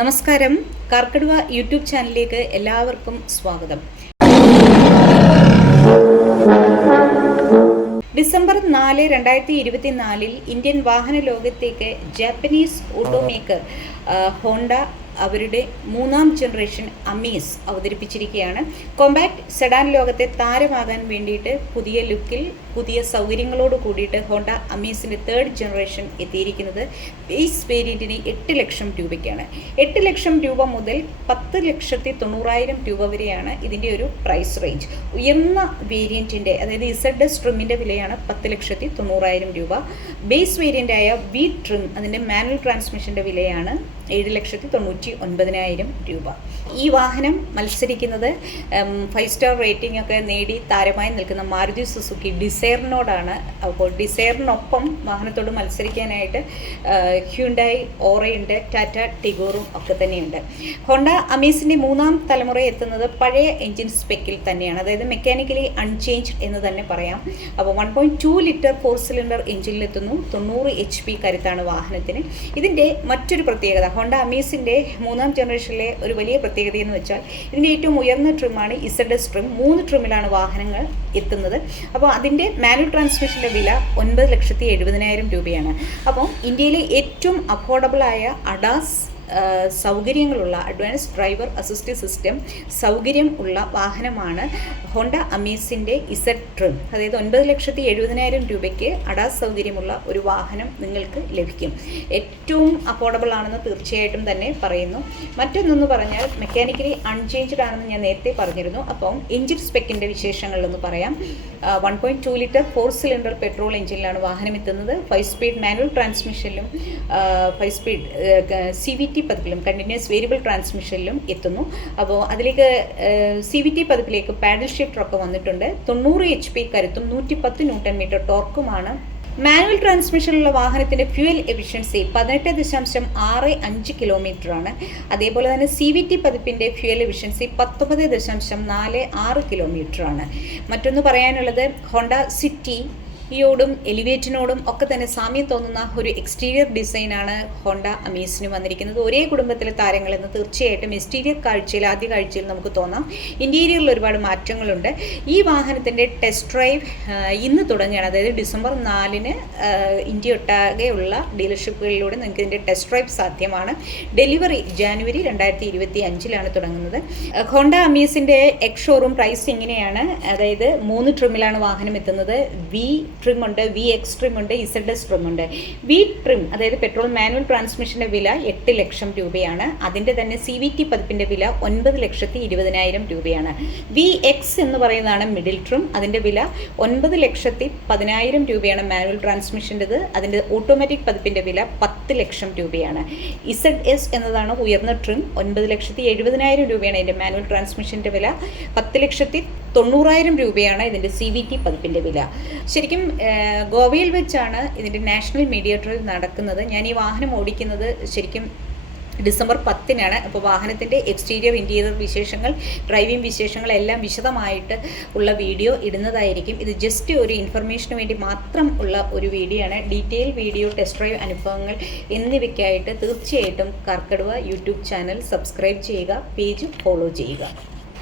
നമസ്കാരം. കാർക്കടുവ യൂട്യൂബ് ചാനലിലേക്ക് എല്ലാവർക്കും സ്വാഗതം. ഡിസംബർ 4, 2024 ഇന്ത്യൻ വാഹന ലോകത്തേക്ക് ജാപ്പനീസ് ഓട്ടോമേക്കർ ഹോണ്ട അവരുടെ 3ാം ജനറേഷൻ അമേസ് അവതരിപ്പിച്ചിരിക്കുകയാണ്. കോമ്പാക്ട് സെഡാൻ ലോകത്തെ താരമാകാൻ വേണ്ടിയിട്ട് പുതിയ ലുക്കിൽ പുതിയ സൗകര്യങ്ങളോട് കൂടിയിട്ട് ഹോണ്ട അമേസിൻ്റെ 3rd ജനറേഷൻ എത്തിയിരിക്കുന്നത് ബേസ് വേരിയൻറ്റിന് 8 ലക്ഷം രൂപയ്ക്കാണ്. 8 ലക്ഷം രൂപ മുതൽ 10,90,000 രൂപ വരെയാണ് ഇതിൻ്റെ ഒരു പ്രൈസ് റേഞ്ച്. ഉയർന്ന വേരിയൻറ്റിൻ്റെ അതായത് ഇസഡ് ട്രിമിൻ്റെ വിലയാണ് 10,90,000 രൂപ. ബേസ് വേരിയൻ്റായ വി ട്രിം അതിൻ്റെ മാനുവൽ ട്രാൻസ്മിഷൻ്റെ വിലയാണ് 7,99,000 രൂപ. ഈ വാഹനം മത്സരിക്കുന്നത് 5 സ്റ്റാർ റേറ്റിംഗ് ഒക്കെ നേടി താരമായി നിൽക്കുന്ന മാരുതി സുസുക്കി ഡിസൈറിനോടാണ്. അപ്പോൾ ഡിസൈറിനൊപ്പം വാഹനത്തോട് മത്സരിക്കാനായിട്ട് ഹ്യുണ്ടായി ഓറയുണ്ട്, ടാറ്റ ടിഗോറും ഒക്കെ തന്നെയുണ്ട്. ഹോണ്ട അമേസിൻ്റെ 3ാം തലമുറ എത്തുന്നത് പഴയ എൻജിൻ സ്പെക്കിൽ തന്നെയാണ്, അതായത് മെക്കാനിക്കലി അൺചേഞ്ച്ഡ് എന്ന് തന്നെ പറയാം. അപ്പോൾ 1.2 ലിറ്റർ 4 സിലിണ്ടർ എൻജിനിലെത്തുന്നു. 90 HP കരുത്താണ് വാഹനത്തിന്. ഇതിൻ്റെ മറ്റൊരു പ്രത്യേകത, ഹോണ്ട അമേസിൻ്റെ 3ാം ജനറേഷനിലെ ഒരു വലിയ പ്രത്യേകത എന്ന് വെച്ചാൽ ഇതിൻ്റെ ഏറ്റവും ഉയർന്ന ട്രിമാണ് ഇസഡ് ട്രിം. 3 ട്രിമിലാണ് വാഹനങ്ങൾ എത്തുന്നത്. അപ്പോൾ അതിൻ്റെ മാനുവൽ ട്രാൻസ്മിഷൻ്റെ വില 9,70,000 രൂപയാണ്. അപ്പോൾ ഇന്ത്യയിലെ ഏറ്റവും അഫോർഡബിളായ അഡാസ് സൗകര്യങ്ങളുള്ള അഡ്വാൻസ് ഡ്രൈവർ അസിസ്റ്റ് സിസ്റ്റം സൗകര്യം ഉള്ള വാഹനമാണ് ഹോണ്ട അമേസിൻ്റെ ഇസഡ് ട്രിം. അതായത് 9,70,000 രൂപയ്ക്ക് അഡാസ് സൗകര്യമുള്ള ഒരു വാഹനം നിങ്ങൾക്ക് ലഭിക്കും. ഏറ്റവും അഫോർഡബിൾ ആണെന്ന് തീർച്ചയായിട്ടും തന്നെ പറയുന്നു. മറ്റൊന്നെന്ന് പറഞ്ഞാൽ മെക്കാനിക്കലി അൺചേഞ്ച്ഡ് ആണെന്ന് ഞാൻ നേരത്തെ പറഞ്ഞിരുന്നു. അപ്പം എഞ്ചിൻ സ്പെക്കിൻ്റെ വിശേഷങ്ങളിലൊന്ന് പറയാം. 1.2 ലിറ്റർ 4 സിലിണ്ടർ പെട്രോൾ എഞ്ചിനിലാണ് വാഹനം എത്തുന്നത്. 5 സ്പീഡ് മാനുവൽ ട്രാൻസ്മിഷനിലും 5 സ്പീഡ് CVT പതിപ്പിലും കണ്ടിന്യൂസ് വേരിയബിൾ ട്രാൻസ്മിഷനിലും എത്തുന്നു. അപ്പോൾ അതിലേക്ക് CVT പതിപ്പിലേക്ക് പാഡിൽ ഷിഫ്റ്ററൊക്കെ വന്നിട്ടുണ്ട്. 90 HP കരുത്തും 110 Nm ടോർക്കുമാണ്. മാനുവൽ ട്രാൻസ്മിഷനുള്ള വാഹനത്തിൻ്റെ ഫ്യൂവൽ എഫിഷ്യൻസി 18.65 കിലോമീറ്ററാണ്. അതേപോലെ തന്നെ CVT പതിപ്പിൻ്റെ ഫ്യൂവൽ എഫിഷ്യൻസി 19.46 കിലോമീറ്ററാണ്. മറ്റൊന്ന് പറയാനുള്ളത്, ഹോണ്ട സിറ്റിയോടും എലിവേറ്റിനോടും ഒക്കെ തന്നെ സാമ്യം തോന്നുന്ന ഒരു എക്സ്റ്റീരിയർ ഡിസൈനാണ് ഹോണ്ട അമേസിന് വന്നിരിക്കുന്നത്. ഒരേ കുടുംബത്തിലെ താരങ്ങളെന്ന് തീർച്ചയായിട്ടും എക്സ്റ്റീരിയർ കാഴ്ചയിൽ ആദ്യ കാഴ്ചയിൽ നമുക്ക് തോന്നാം. ഇൻറ്റീരിയറിൽ ഒരുപാട് മാറ്റങ്ങളുണ്ട്. ഈ വാഹനത്തിൻ്റെ ടെസ്റ്റ് ഡ്രൈവ് ഇന്ന് തുടങ്ങുകയാണ്. അതായത് ഡിസംബർ 4 ഇന്ത്യ ഒട്ടാകെയുള്ള ഡീലർഷിപ്പുകളിലൂടെ നിങ്ങൾക്ക് ഇതിൻ്റെ ടെസ്റ്റ് ഡ്രൈവ് സാധ്യമാണ്. ഡെലിവറി ജാനുവരി 2025 തുടങ്ങുന്നത്. ഹോണ്ട അമേസിൻ്റെ എക്സ് ഷോറൂം പ്രൈസ് ഇങ്ങനെയാണ്. അതായത് 3 ട്രിമിലാണ് വാഹനം എത്തുന്നത്. വി ട്രിം ഉണ്ട്, VX ട്രിം ഉണ്ട്, ZS ട്രിം ഉണ്ട്. വി ട്രിം അതായത് പെട്രോൾ മാനുവൽ ട്രാൻസ്മിഷൻ്റെ വില 8 ലക്ഷം രൂപയാണ്. അതിൻ്റെ തന്നെ CVT പതിപ്പിൻ്റെ വില 9,20,000 രൂപയാണ്. VX എന്ന് പറയുന്നതാണ് മിഡിൽ ട്രിം. അതിൻ്റെ വില 9,10,000 രൂപയാണ് മാനുവൽ ട്രാൻസ്മിഷൻ്റെത്. അതിൻ്റെ ഓട്ടോമാറ്റിക് പതിപ്പിൻ്റെ വില 10 ലക്ഷം രൂപയാണ്. ZS എന്നതാണ് ഉയർന്ന ട്രിം. 9,70,000 രൂപയാണ് ഇതിൻ്റെ മാനുവൽ ട്രാൻസ്മിഷൻ്റെ വില. 10,90,000 രൂപയാണ് ഇതിൻ്റെ CVT പതിപ്പിൻ്റെ വില. ശരിക്കും ഗോവയിൽ വെച്ചാണ് ഇതിൻ്റെ നാഷണൽ മീഡിയേറ്ററിൽ നടക്കുന്നത്. ഞാൻ ഈ വാഹനം ഓടിക്കുന്നത് ശരിക്കും ഡിസംബർ 10 അപ്പോൾ വാഹനത്തിൻ്റെ എക്സ്റ്റീരിയർ ഇൻറ്റീരിയർ വിശേഷങ്ങൾ, ഡ്രൈവിംഗ് വിശേഷങ്ങൾ എല്ലാം വിശദമായിട്ട് ഉള്ള വീഡിയോ ഇടുന്നതായിരിക്കും. ഇത് ജസ്റ്റ് ഒരു ഇൻഫർമേഷന് വേണ്ടി മാത്രം ഉള്ള ഒരു വീഡിയോ ആണ്. ഡീറ്റെയിൽ വീഡിയോ, ടെസ്റ്റ് ഡ്രൈവ് അനുഭവങ്ങൾ എന്നിവയ്ക്കായിട്ട് തീർച്ചയായിട്ടും കാർക്കടുവ യൂട്യൂബ് ചാനൽ സബ്സ്ക്രൈബ് ചെയ്യുക, പേജ് ഫോളോ ചെയ്യുക.